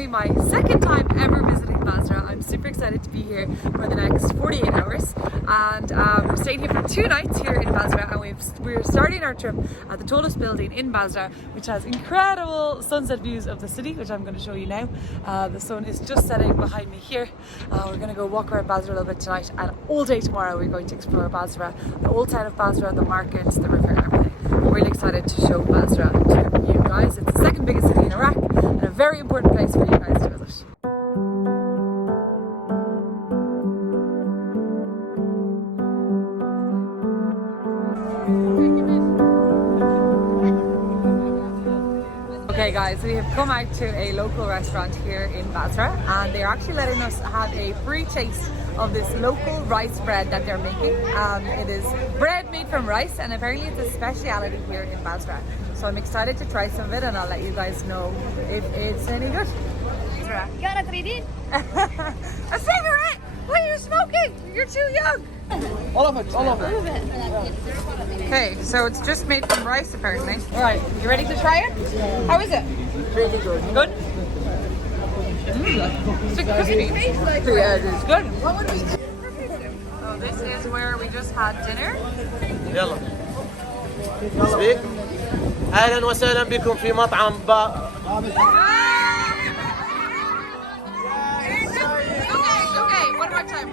only my second time ever visiting Basra. I'm super excited to be here for the next 48 hours, and we're staying here for 2 nights here in Basra, and we're starting our trip at the tallest building in Basra, which has incredible sunset views of the city, which I'm going to show you now. The sun is just setting behind me here. We're going to go walk around Basra a little bit tonight, and all day tomorrow we're going to explore Basra, the old town of Basra, the markets, the river and everything. I'm really excited to show Basra to you guys. It's the second biggest city in Iraq and a very important place for you guys to visit. Okay guys, we have come out to a local restaurant here in Basra, and they're actually letting us have a free taste of this local rice bread that they're making. It is bread made from rice, and apparently it's a speciality here in Basra. So I'm excited to try some of it, and I'll let you guys know if it's any good. A cigarette? What are you smoking? You're too young. All of it, all of it. Okay, so it's just made from rice apparently. All right, you ready to try it? How is it? Really good. Good? It's crispy. Yeah, it is. Good. What would we eat? So this is where we just had dinner. يلا speak. اهلا وسهلا بكم في مطعم Okay, one more time.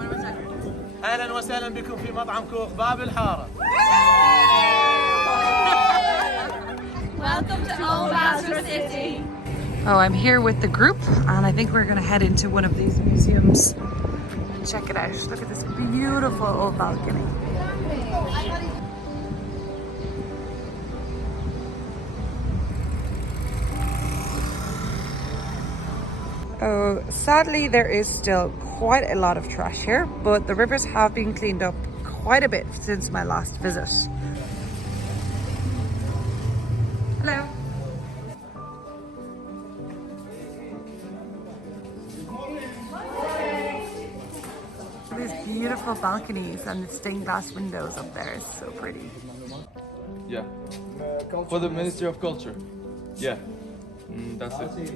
اهلا وسهلا بكم في مطعم كوخ باب الحاره. Welcome to Old Basra City. Oh, I'm here with the group, and I think we're going to head into one of these museums and check it out. Look at this beautiful old balcony. Oh, sadly there is still quite a lot of trash here, but the rivers have been cleaned up quite a bit since my last visit. Hello. These beautiful balconies and the stained glass windows up there is so pretty. Yeah. For the Ministry of Culture. Yeah. That's it.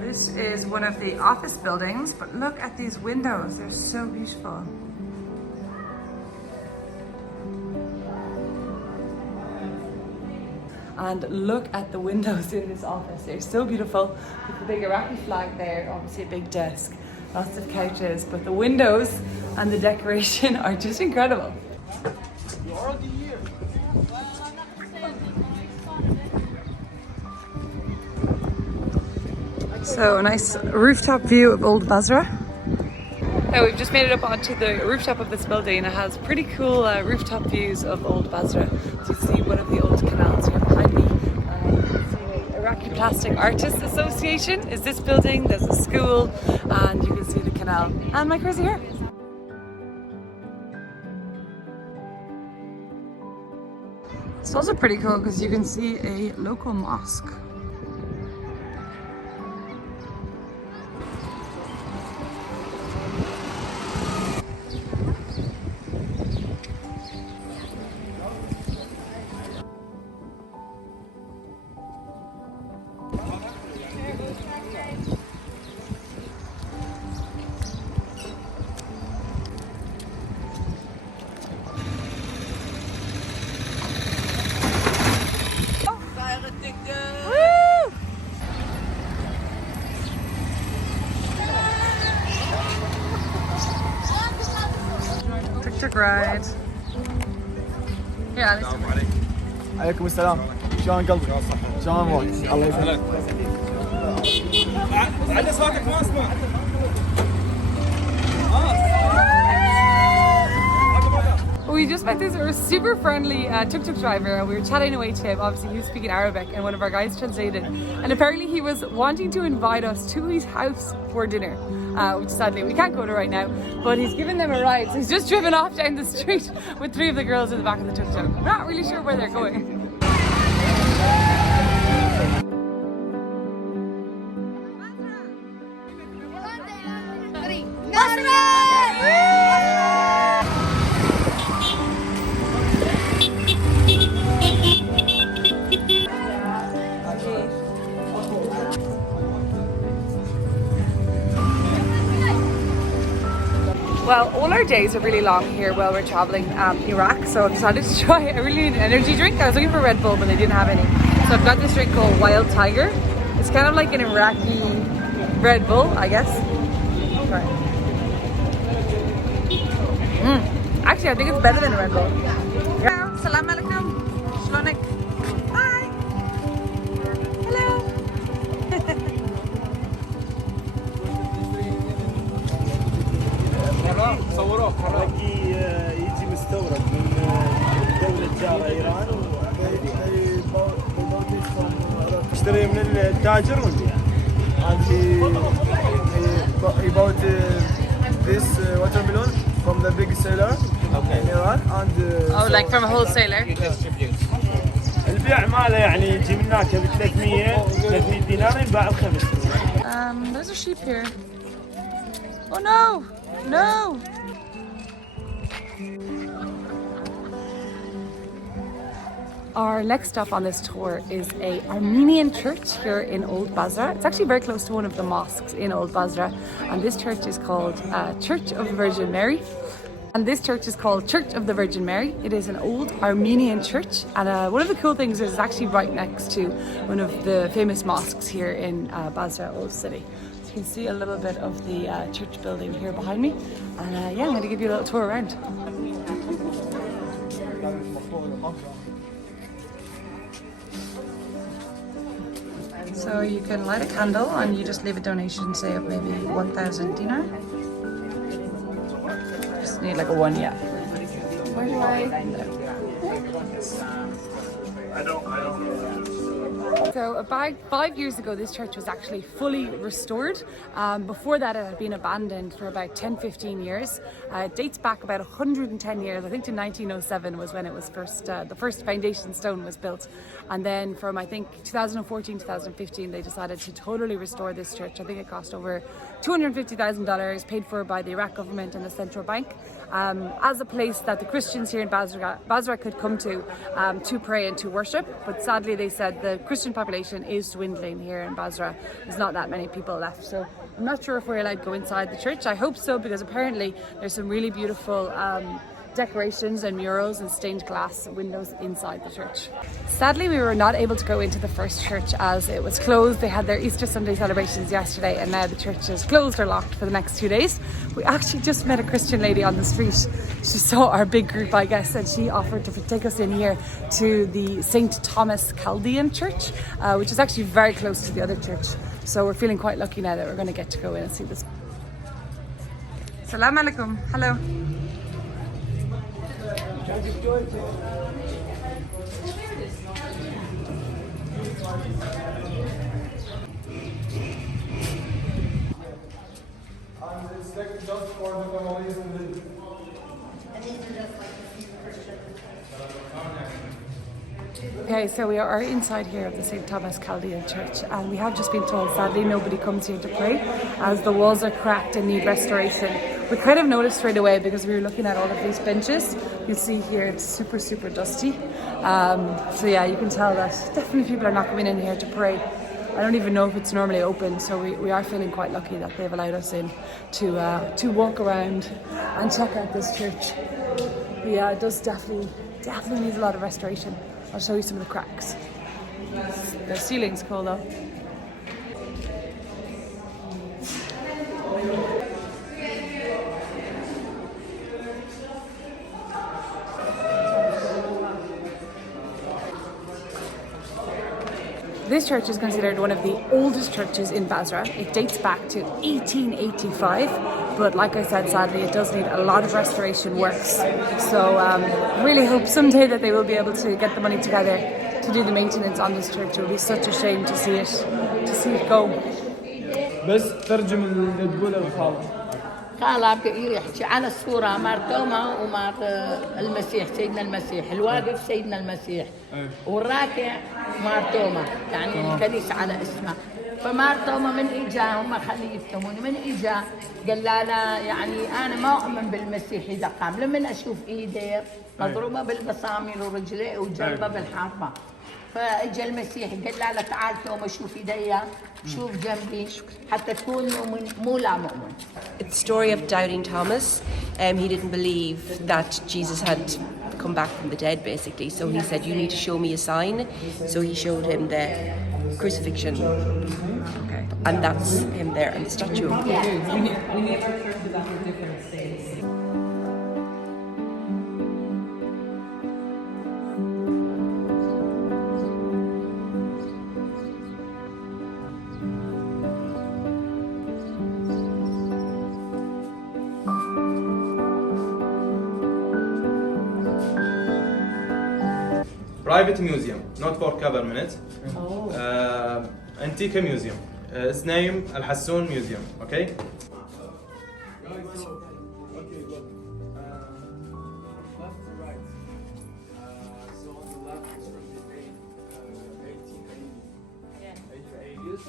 This is one of the office buildings, but look at these windows, they're so beautiful. And look at the windows in this office, they're so beautiful. With the big Iraqi flag there, obviously a big desk, lots of couches, but the windows and the decoration are just incredible. So a nice rooftop view of old Basra. Now we've just made it up onto the rooftop of this building. It has pretty cool rooftop views of old Basra. So you see one of the old canals here behind me. The Iraqi Plastic Artists Association is this building. There's a school, and you can see the canal. And my crazy hair. It's also pretty cool because you can see a local mosque. Tuk-tuk ride. Yeah, السلام عليكم. عليكم السلام. شلون قلبك؟ شلون امورك؟ الله يسلمك. علي صوتك ما اسمع. We just met this super friendly tuk-tuk driver, and we were chatting away to him. Obviously he was speaking Arabic and one of our guys translated, and apparently he was wanting to invite us to his house for dinner, which sadly we can't go to right now, but he's given them a ride. So he's just driven off down the street with 3 of the girls in the back of the tuk-tuk. We're not really sure where they're going. Well, all our days are really long here while we're traveling Iraq, so I decided to try. I really need an energy drink. I was looking for Red Bull, but they didn't have any. So I've got this drink called Wild Tiger. It's kind of like an Iraqi Red Bull, I guess. Right. Actually, I think it's better than a Red Bull. Hello, salam alaikum. Shlonik. Hi. Hello. Iraqi يجي مستورد من دولة جارة إيران تشتري من التاجر ولا He bought this watermelon from the big seller in Iran and Oh, like from a wholesaler? البيع ماله يعني يجي من هناك ب 300 دينار ينباع ب 5. There's a sheep here. Oh no! No! Our next stop on this tour is a Armenian church here in Old Basra. It's actually very close to one of the mosques in Old Basra, and this church is called Church of the Virgin Mary. And this church is called Church of the Virgin Mary. It is an old Armenian church, and one of the cool things is it's actually right next to one of the famous mosques here in Basra, Old City. So you can see a little bit of the church building here behind me. And yeah, I'm going to give you a little tour around. So you can light a candle and you just leave a donation, say, of maybe 1,000 dinar. Just need like a one, yeah. Where do So about 5 years ago, this church was actually fully restored. Before that, it had been abandoned for about 10-15 years. It dates back about 110 years. I think to 1907 was when it was the first foundation stone was built. And then from, I think, 2014, 2015, they decided to totally restore this church. I think it cost over $250,000, paid for by the Iraq government and the central bank, as a place that the Christians here in Basra could come to pray and to worship. But sadly, they said the Christian population is dwindling here in Basra. There's not that many people left. So I'm not sure if we're allowed to go inside the church. I hope so, because apparently there's some really beautiful decorations and murals and stained glass windows inside the church. Sadly, we were not able to go into the first church as it was closed. They had their Easter Sunday celebrations yesterday, and now the church is closed or locked for the next 2 days. We actually just met a Christian lady on the street. She saw our big group, I guess, and she offered to take us in here to the St. Thomas Chaldean Church, which is actually very close to the other church. So we're feeling quite lucky now that we're going to get to go in and see this. Salam alaikum. Hello. Okay, so we are inside here of the St. Thomas Chaldean Church, and we have just been told sadly nobody comes here to pray as the walls are cracked and need restoration. We kind of noticed straight away because we were looking at all of these benches. You see here it's super, super dusty. So yeah, you can tell that definitely people are not coming in here to pray. I don't even know if it's normally open, so we are feeling quite lucky that they've allowed us in to walk around and check out this church. But yeah, it does definitely needs a lot of restoration. I'll show you some of the cracks. The ceiling's cool though. This church is considered one of the oldest churches in Basra. It dates back to 1885, but like I said, sadly, it does need a lot of restoration works. So really hope someday that they will be able to get the money together to do the maintenance on this church. It would be such a shame to see it go. بس ترجم اللي تقوله الخالد. قال يحكي عن الصورة مار توما ومار المسيح سيدنا المسيح الواقف سيدنا المسيح والراكع مار توما يعني الكنيسة على اسمه فمارتهم من اجا هم خليفتهم من اجا قال لا يعني انا ما اؤمن بالمسيح اذا قام لما اشوف ايديه مضروبه بالبصاميل ورجليه وجلبه بالحربه فاجا المسيح قال لا تعال توما شوف ايديا شوف جنبي حتى تكون مو لا مؤمن. It's the story of doubting Thomas. He didn't believe that Jesus had come back from the dead, basically. So he said, "You need to show me a sign." So he showed him the crucifixion, and that's him there, and the statue. Private museum, not for government. Antique museum. Its name Al Hassoun Museum. Okay. Okay, look. Left to right. So on the left is from the 1880s.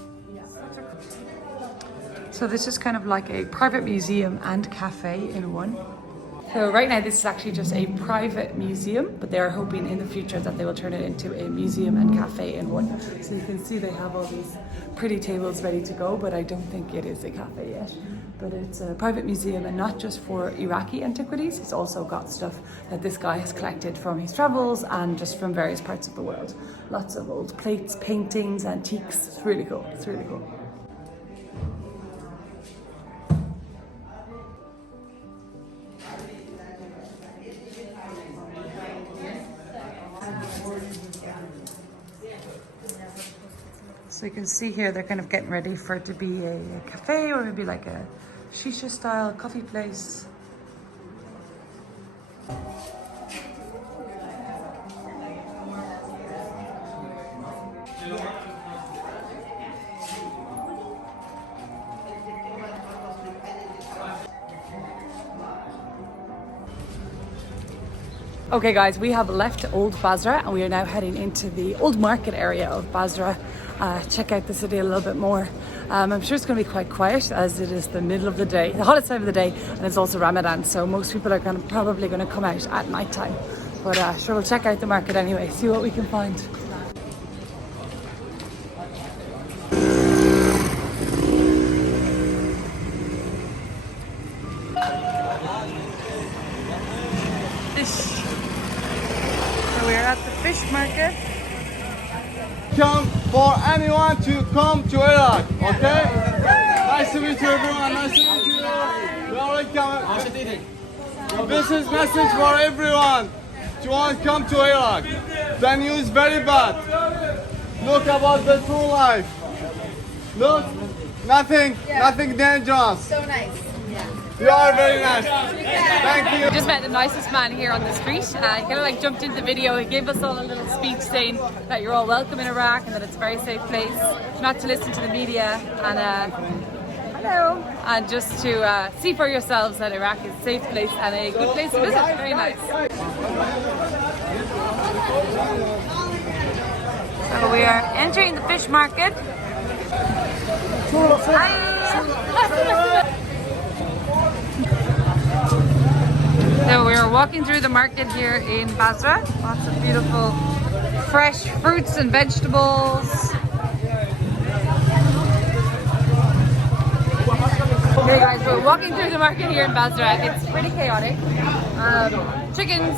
So this is kind of like a private museum and cafe in one. So right now this is actually just a private museum, but they are hoping in the future that they will turn it into a museum and cafe in one. So you can see they have all these pretty tables ready to go, but I don't think it is a cafe yet. But it's a private museum and not just for Iraqi antiquities, it's also got stuff that this guy has collected from his travels and just from various parts of the world. Lots of old plates, paintings, antiques. It's really cool. It's really cool. So you can see here they're kind of getting ready for it to be a cafe or maybe like a shisha style coffee place. Okay guys, we have left Old Basra and we are now heading into the old market area of Basra. Check out the city a little bit more. I'm sure it's going to be quite quiet as it is the middle of the day, the hottest time of the day, and it's also Ramadan, so most people are probably going to come out at night time. But sure, we'll check out the market anyway, see what we can find. So we're at the fish market. Come for anyone to come to Iraq, okay? Nice to meet you, everyone. Nice to meet you. You're welcome. This is message for everyone. If you want to come to Iraq, the news is very bad. Look about the true life. Look, nothing dangerous. So nice. You are very nice. Thank you. We just met the nicest man here on the street. He kind of like jumped into the video. He gave us all a little speech saying that you're all welcome in Iraq and that it's a very safe place, not to listen to the media, and hello, and just to see for yourselves that Iraq is a safe place and a good place to visit. Very nice. So we are entering the fish market. Hi. So we're walking through the market here in Basra. Lots of beautiful fresh fruits and vegetables. Okay guys, we're walking through the market here in Basra. It's pretty chaotic. Chickens,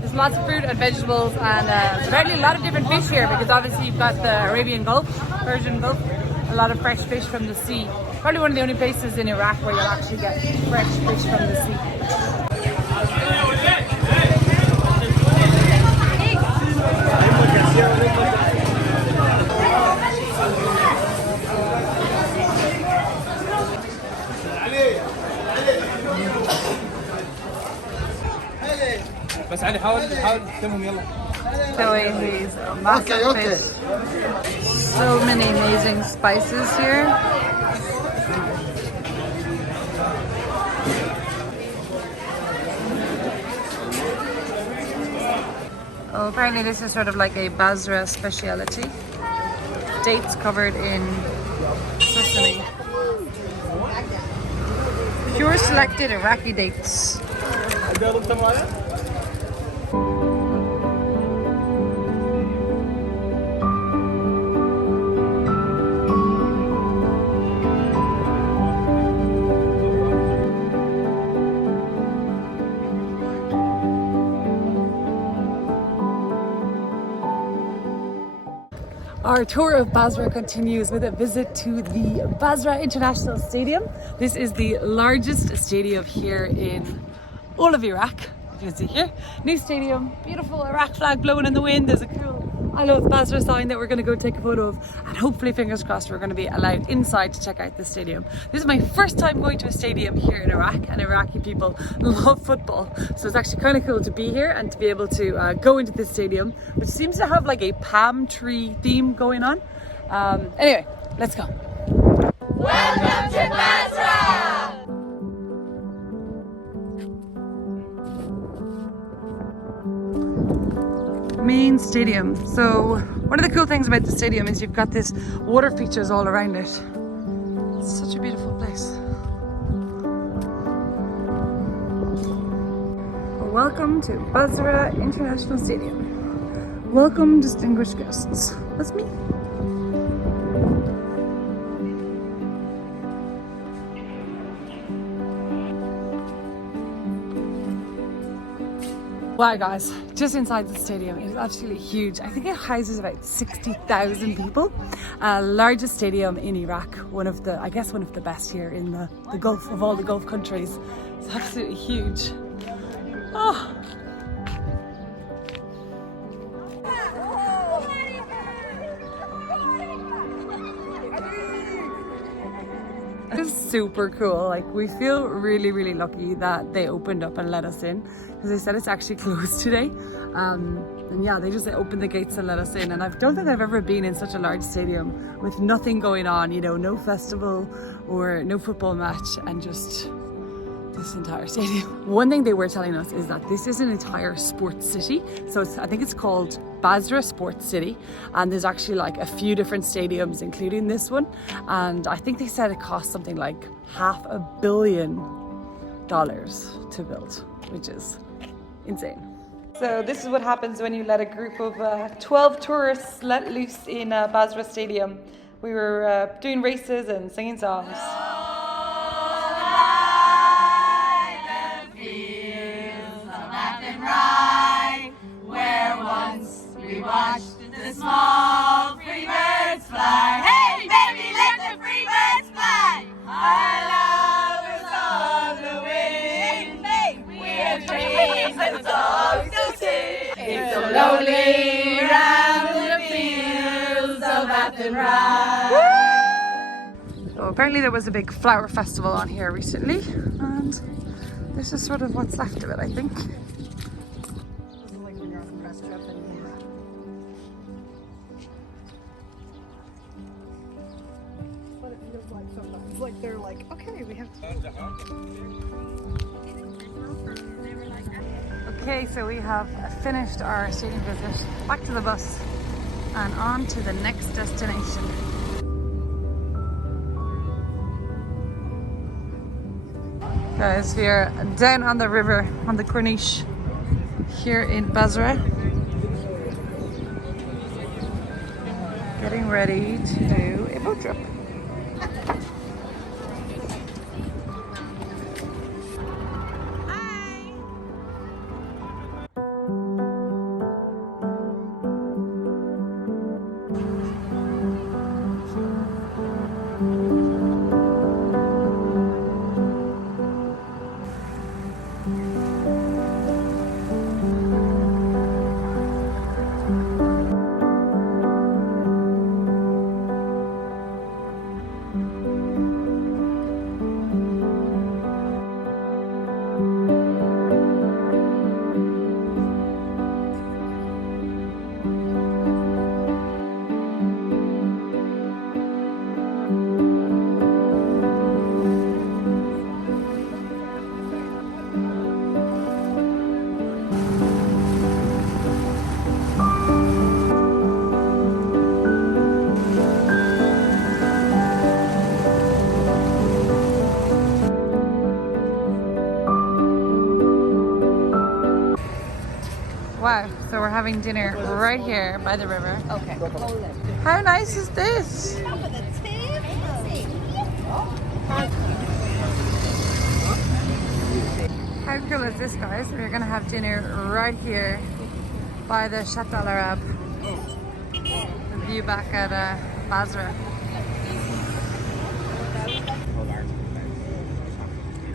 there's lots of fruit and vegetables, and apparently a lot of different fish here because obviously you've got the Arabian Gulf, Persian Gulf, a lot of fresh fish from the sea. Probably one of the only places in Iraq where you'll actually get fresh fish from the sea. بس علي حاول تفهمهم يلا. Showing these massive fish. So many amazing spices here. Oh, apparently this is sort of like a Basra speciality. dates covered in sesame. Pure selected Iraqi dates. Our tour of Basra continues with a visit to the Basra International Stadium. This is the largest stadium here in all of Iraq. You can see here, new stadium, beautiful Iraq flag blowing in the wind. There's a cool I love Basra sign that we're going to go take a photo of, and hopefully, fingers crossed, we're going to be allowed inside to check out the stadium. This is my first time going to a stadium here in Iraq, and Iraqi people love football, so it's actually kind of cool to be here and to be able to go into this stadium, which seems to have like a palm tree theme going on. Anyway, let's go. Welcome to Basra! Main stadium. So one of the cool things about the stadium is you've got this water features all around it. It's such a beautiful place. Welcome to Basra International Stadium. Welcome, distinguished guests. That's me. Wow guys, just inside the stadium, it is absolutely huge. I think it houses about 60,000 people. Largest stadium in Iraq, one of the best here in the Gulf, of all the Gulf countries. It's absolutely huge. Oh. It's super cool. Like, we feel really, really lucky that they opened up and let us in, because they said it's actually closed today. And yeah, they just opened the gates and let us in. And I don't think I've ever been in such a large stadium with nothing going on, you know, no festival or no football match, and just this entire stadium. One thing they were telling us is that this is an entire sports city. So I think it's called Basra Sports City, and there's actually like a few different stadiums, including this one. And I think they said it cost something like $500 million to build, which is insane. So this is what happens when you let a group of 12 tourists let loose in Basra Stadium. We were doing races and singing songs. We watched the small free birds fly. Hey, baby, let the free birds fly. Our love is on the wing. We're dreams and songs to sing. It's so lonely round the fields of Athenry. So apparently there was a big flower festival on here recently, and this is sort of what's left of it, I think. Like they're like, okay, we have to. Okay, so we have finished our stadium visit, back to the bus and on to the next destination. Guys, we are down on the river, on the Corniche here in Basra, getting ready to do a boat trip. having dinner right here by the river. Okay. How nice is this? How cool is this, guys? We're gonna have dinner right here by the Shatt Al Arab. The view back at Basra.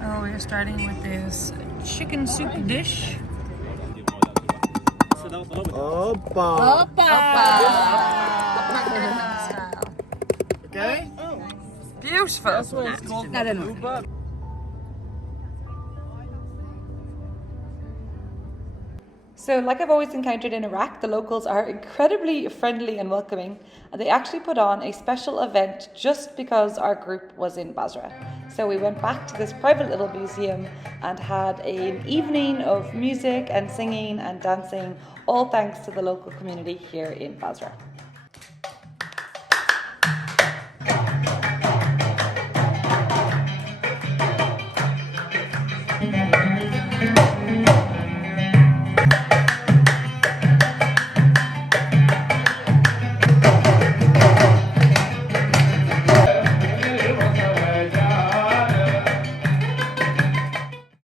Oh, we're starting with this chicken soup dish. Opa. Okay. Beautiful. That's what it's called. Rooftop. So, like I've always encountered in Iraq, the locals are incredibly friendly and welcoming, and they actually put on a special event just because our group was in Basra. So we went back to this private little museum and had an evening of music and singing and dancing, all thanks to the local community here in Basra.